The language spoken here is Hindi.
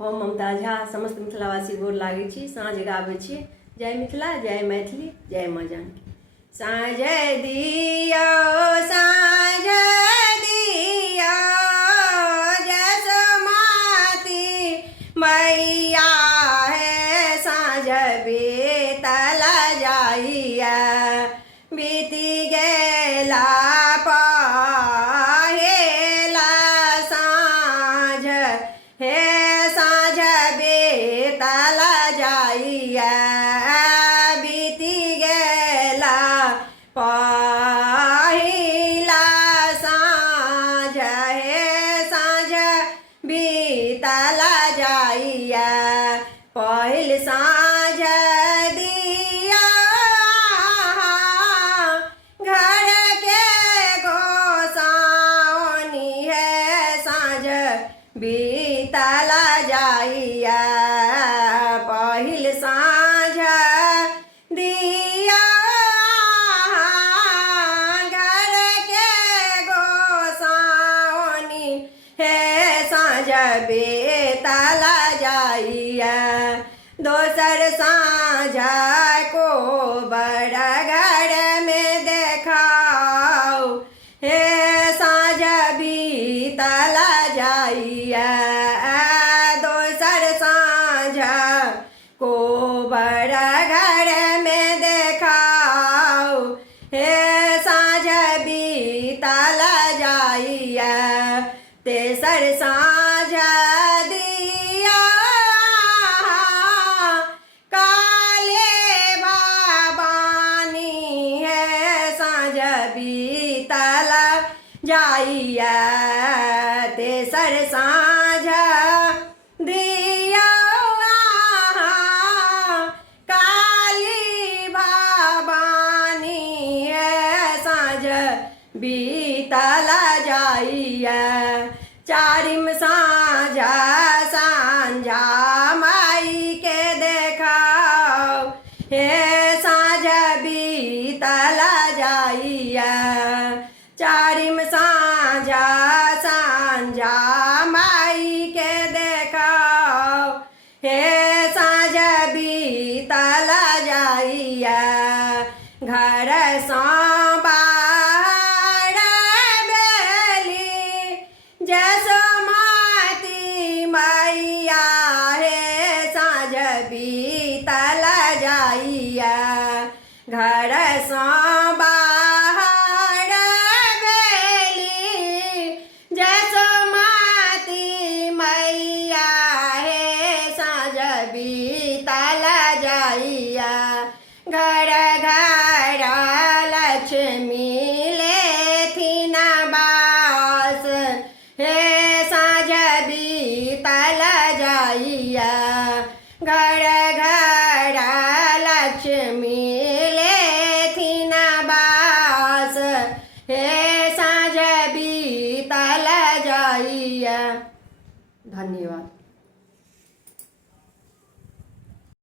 हम ममता झा समस्त मिथिलावासी गोर लागै छी। साँझ गाबै छी जय मिथिला जय मैथिली जय माँ जानकी। साँझ दियो साँझ दियो जसमाती मैया है साँझ बीतल जाइया बीती गेला पहेला साँझ हे साँझ बीतल जाइया बीती गेला पहिला साँझ हे साँझ बीतल जाइया पहिल साँझ दिया घर के गोसाउनी है साँझ बीतल जाइया पहिल साँझ दिया घर के गोसाउनी है साँझ बीतल जाइया दोसर साँझ को बड़ा घर में देखाओ हे साँझ बीतल जाइया दोसर साँझ को बड़ा घर में देखाओ हे साँझ बीतल जाइया तेसर साँझ दिया काले बाबानी है साँझ बीतल जाइया तेसर साँझ दिया काली बाबानी है साँझ बीतल जाइया चारिम साँझ साँझा माई के देखाओ हे साँझ बीतल जाइया चारिम साँझ साँझा माई के देखाओ हे साँझ बीतल जाइया घर सँ बाहर बेली जसमाती मैया हे साँझ बीतल जाइया घर सँ बाहर बेली जसमाती मैया हे साँझ बीतल जाइया घर घर लक्ष्मी लेथिन बास हे साँझ बीतल जाइया घर घर लक्ष्मी लेथिन बास हे साँझ बीतल जाइया। धन्यवाद।